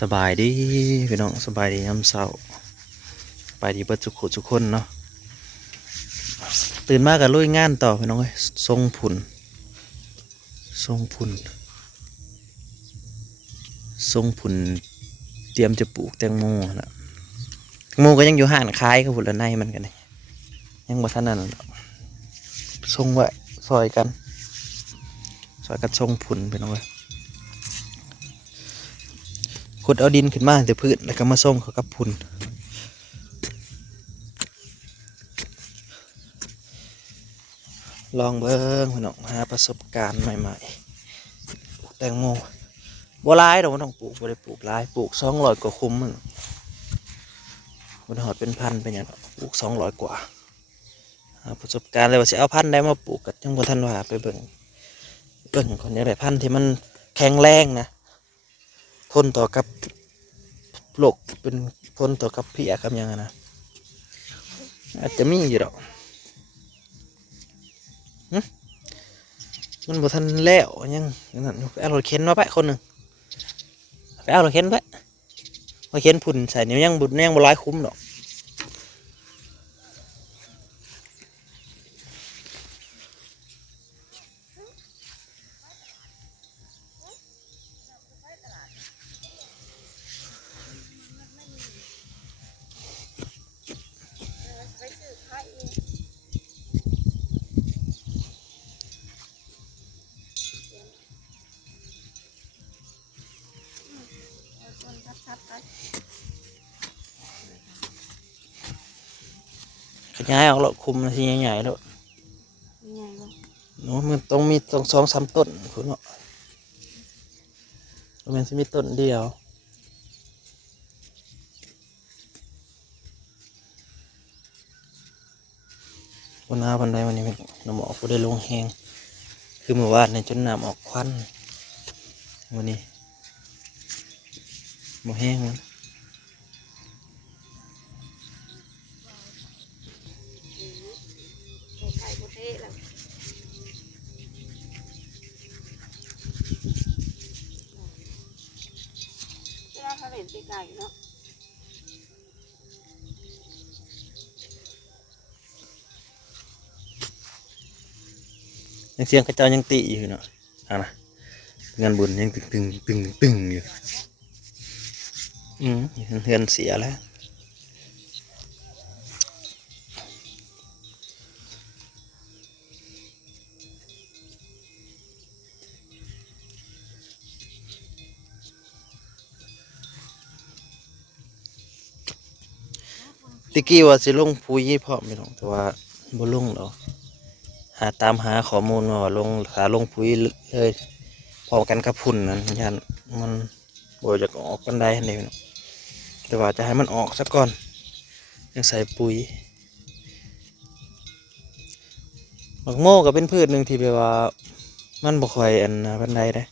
สบายดีพี่น้องสบายดียามเช้าสบายดีเบิดทุกคนเนาะตื่นมากับลุยงานต่อพี่น้องเอ้ยทรงผุ่นทรงผุ่นเตรียมจะปลูกแตงโมนะแตงโมก็ยังอยู่ห่างคล้ายกับผุ่นละในมันกันนี่ยังบ่ทันนั้นหรอกทรงไว้ซอยกันทรงผุ่นพี่น้องเอ้ยขุดเอาดินขึ้นมาแต่พืชแล้วก็มาส่งเขากับผุ่นลองเบิ้งพี่น้องหาประสบการณ์ใหม่ๆปลูกแตงโมบัวลายเราไม่ต้องปลูกบ่ได้ปลูกลายปลูก200กว่าคุ้มมึงมันหอดเป็นพันเป็นอย่างปลูก200กว่าหาประสบการณ์เลยว่าจะเอาพันธุ์ได้มาปลูกกับจังหวัดธันวาไปเบิ่งคนนี้ได้พันธุ์ที่มันแข็งแรงนะทนต่อกับโรคเป็นทนต่อกับเพี้ยกับยังไงนะอาจจะมีอยู่หรอกมันบ่ทันแล้วยังนั่นไปเอารถเข็นมาไปคนหนึ่งไปเอารถเข็นไปรถเข็นพุ่นใส่เนี่ยยังบุญยังบ่ร้ายคุ้มดอกขยายออกแล้วคุมทีใหญ่ๆแล้วเนาะมันต้องมี2-3 ต้นคุณเนาะมันจะมีต้นเดียววันน้าวันใดวันนี้เป็นน้ำออกได้ลงแหงคือเมื่อวานในจนน้ำออกควันวันนี้โมแห้งมันเขาเห็นไก่เนาะยังเสียงกระเจ้ายังติอยู่เนาะนะงานบุญยังตึงอยู่เฮือนเสียแล้วตะกี้ว่าสิลงปุ๋ยพร้อมไม่ต้องแต่ว่าบ่ลงหรอกตามหาข้อมูลว่าลงปุ๋ยเลยพร้อมกันกับพุ่นนั้นยันมันบ่จะออกกันได้นี่เนาะแต่ว่าจะให้มันออกซะก่อนยังใส่ปุ๋ยหมักโม่ก็เป็นพืชหนึ่งที่แบบว่ามันบ่ค่อยอันปันใดได้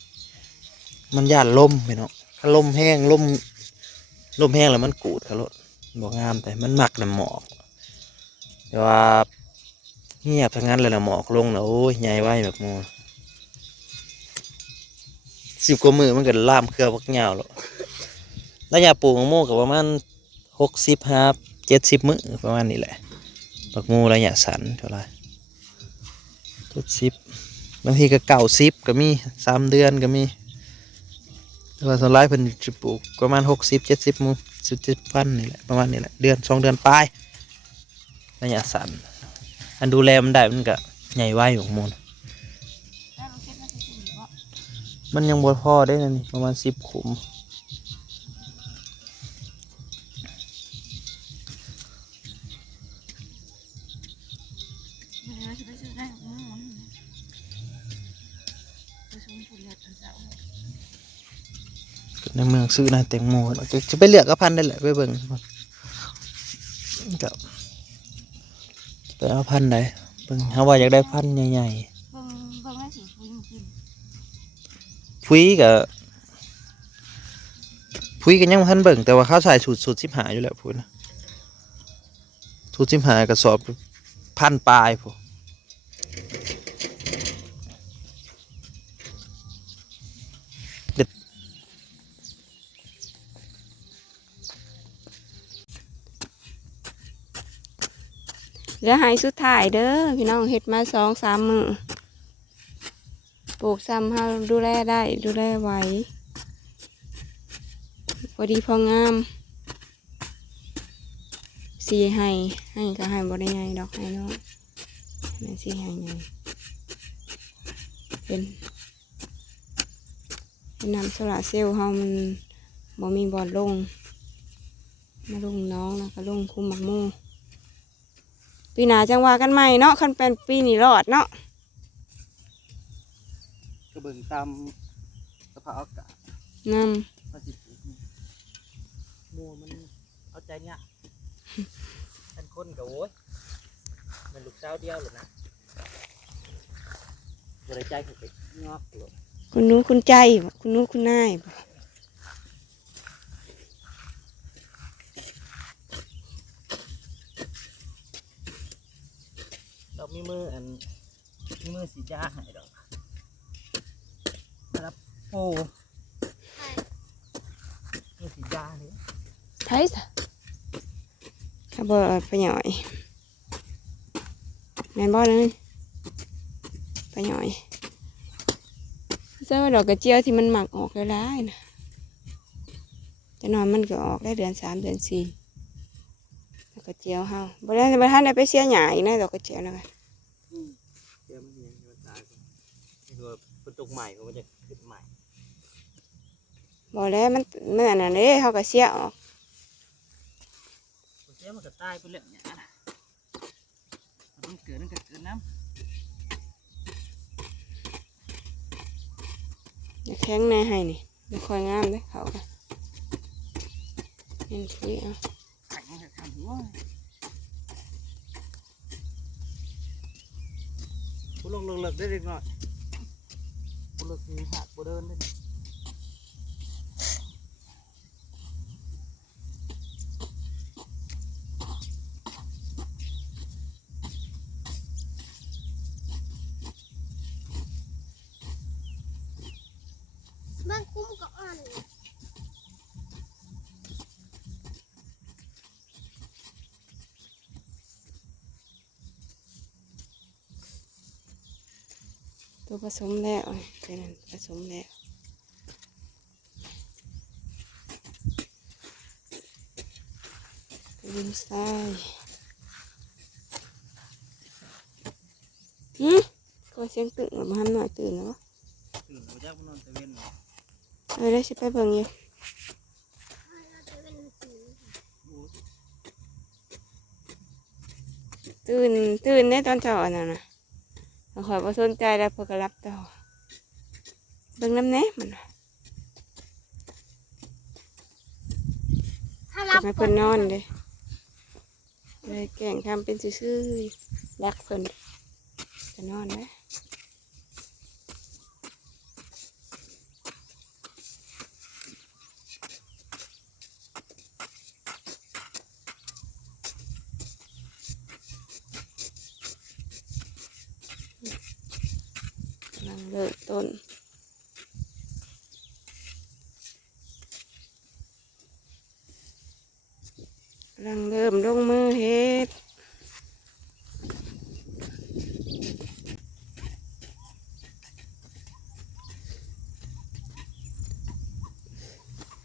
มันย่านลมไปเนาะถ้าลมแห้งลมแห้งแล้วมันกูดเขาโลดบ่งามแต่มันหมักน้ำหมอกแต่ว่าเงียบทั้งนั้นเลยนะหมอกลงนะโอ้ยใหญ่ไว้แบบโม่10 กว่ามือมันก็ล่ามเครือพักเหงาแล้วแล้วยาปลูกของโม่กับประมาณ60-70 มื้อประมาณนี้แหละบักโม่ระยะสั้นเท่าไหร่70บางทีก็90ก็มี3 เดือนก็มีแต่ว่าส่วนหลายเพิ่นจะปลูกประมาณ60-70 มื้อ10-70 วันนี่แหละประมาณนี้แหละ2 เดือนปลายระยะสั้นอันดูแลมันได้มันก็ใหญ่ไวของมูลมันยังบ่พอได้นะนี่ประมาณ10 ขุมในเมืองซื้อนะแตงโมจะไปเลือกกระพันได้แหละไปเบิ่งกับไปเอาพันใดเบิ่งเขาว่าอยากได้พันใหญ่ๆพุ้ยกันยังพันเบิ่งแต่ว่าเขาใส่สูตร15อยู่แล้วพุ้ยนะสูตร15กระสอบพันปลายพุ้ เหลือหายสุดท้ายเด้อพี่น้องเฮ็ดมา2-3 มื้อปลูกซ้ำเฮาดูแลได้ดูแลไหวพอดีพองามสีให้ก็ให้บ่ได้ใหญ่ดอกให้น้อยแม่นสิให้ใหญ่เป็นน้ำโซลาร์เซลล์เฮามันบ่มีบ่อนลงมาลงน้องแล้วก็ลงคุมหมักโมปีหน้าจังว่ากันใหม่เนาะคันเป็นปีนี้รอดเนาะ ก็เบิ่งตามสภาพอากาศ น ว่าสิปลูกนี่หมู่มันเอาใจยากท่านคนก็โว้ยมันลูกสาวเดียวเลยนะบ่ได้ใจเขาก็งอกเลย ำคุณหนูคุณใจบ่คุณหนูคุณนายบ่ เรามีมือสีจ้าให้ดอกนะครับโอ้มือสีจ้าเลย ไทยซะถ้าบ่ไปหน่อยแม่นบ่เลยไปหน่อยใช่ว่าดอกกระเจียวที่มันหมักออกหลายๆนะจะนอนมันก็ออกได้เดือน 3 เดือน 4ดอกกระเจียวเฮาบ่ทันได้ไปเสียหญ้าอีกนะดอกกระเจียวนะ เดี๋ยวมันยังมันตายก่อนนี่คือเป็นตุกใหม่เขาจะขึ้นใหม่ บ่แล้วมันอันนั้นเด้เฮาก็เสียออก เสียมันก็ตายไปเลยเนี่ยนะมันเกิดนั่นก็เกิดน้ อย่าแข็งแน่ให้นี่ไม่ค่อยงามเด้เขาก็เห็นคุยเอา ำขังมันก็ขังหัวผู้ลงเลิกได้เล็กน้อยผู้เลิกมีหักผู้เดินได้บางกุ้งก็อ่อน ตัวผสมแล้วเป็นนั้นผสมแล้วดินทรายก็เสียงตื่นมาหันหน่อยตื่นแล้ววะ ตื่นมาจากนอนตะเวน ได้สิไปเบิ่งอยู่ เราจะเป็นสี ตื่นในตอนเช้าอันนั้นน่ะขอยบ่สนใจแล้วเพิ่นก็รับต่อเบิ่งน้ำแหน่มันน่ะ ถ้า จะ รับ ให้เพิ่นนอนเด้เลยแกล้งทำเป็นซื่อๆรักเพิ่นจะนอนนะกำลังเลิกต้นกำลังเริ่มลงมือเฮ็ด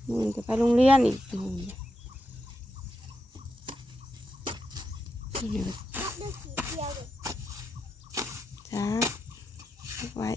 มึงจะไปโรงเรียนอีกนี่ รับด้วยสีเขียวเลย จ้าไว้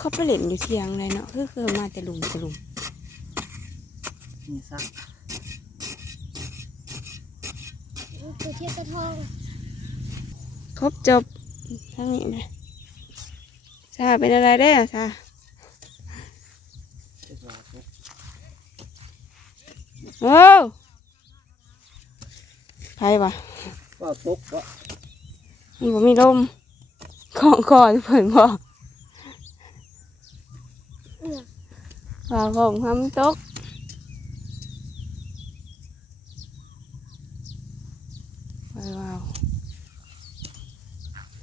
เขาไปเล่นอยู่เทียงเลยเนาะคือมาแต่หลุมแต่หลุม นี่ซัก ตัวเทียบกระทอง ครบจบทั้งนี้นะซาเป็นอะไรได้อะซา เรียบร้อยปุ๊บ โอ้ใครวะ ว่าตุ๊กว่า มันบ่มีลมของคอที่เพิ่นบอก ว่าผมทำตก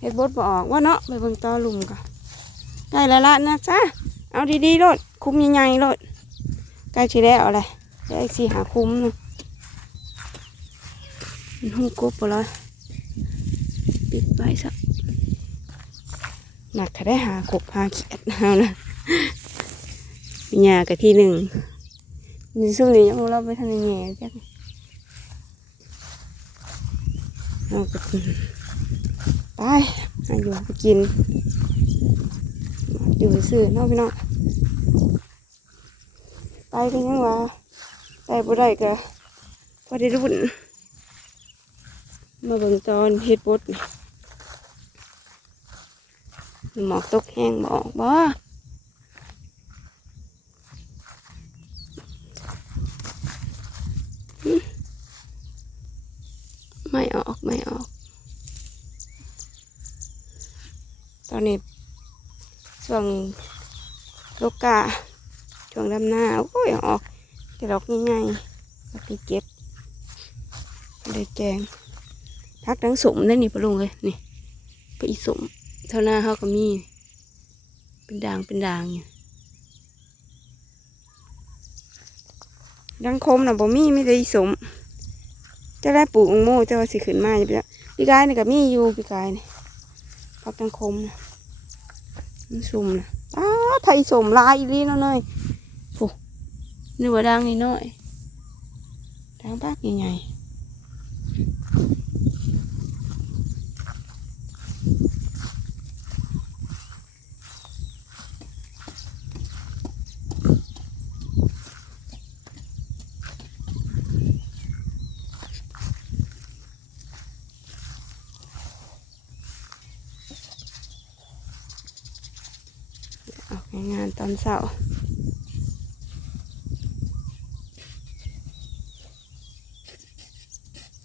ดบดบ่ออกว่าเนาะไปเบิ่งต่อหลุมก่อนใกล้แล้วละนะจ้าเอาดีๆโลดคุ้มใหญ่ๆโลดใกล้สิแล้วอะไรได้อีก4 หาคุ้มหนึงมันหุ้มกบไปเลยปิดไว้ซะหนักถ้าได้หากบหาเขียดเอานะมีหญ้ากับที่หนึ่งนี่ช่วงนี้ยังเราไปทำยังไงจ้ะเอาไปกินไปอาอยู่ไปกินอยู่ซื่อเนาะพี่น้องไปกันยังวะได้บ่ได้ก็พอได้รุ่นมาเบิ่งตอนเฮ็ดบดนี่หมอกตกแห้งบ่ออกบ่ไม่ออกไม่ออก ตอนนี้ช่วงโลกาช่วงดำหน้าโอ้ยออกจะดอกง่ายๆแล้วก็เก็บได้แกงพักทั้งสมได้นี่ปะลุงเลยนี่ไปอีสมเท่าหน้าเขาก็มีเป็นด่างอยู่ดังคมนะบ่มีไม่ได้อีสมจะได้ปลูกองโม่จะว่าสิขึ้นมาอยู่แล้วพี่กายนี่ก็มีอยู่พี่กายนี่พักดังคมนะมันสุ่มนะไทยสมลายอีลีน้อยโอ้นี่ว่าดังนี่น้อยดังปากใหญ่ออกงานตอนเช้า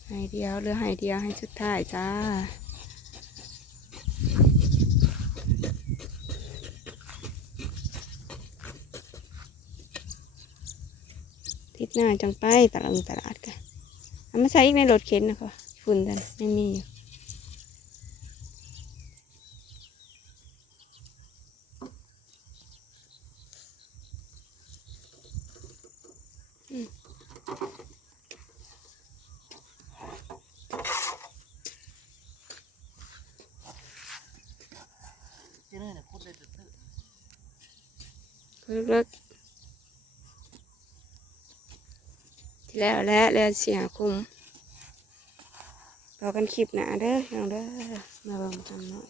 ให้เดียวเหลือให้เดียวให้สุดท้ายจ้าทิศหน้าจังไปตลาดกันเอามาใส่อีกในรถเข็นนะคะฝุ่นกันยังมีอยู่เลิกที่แล้วเสียคุมพอกันคลิปหนาเด้อน้องเด้อมาเบิ่งกันเนาะ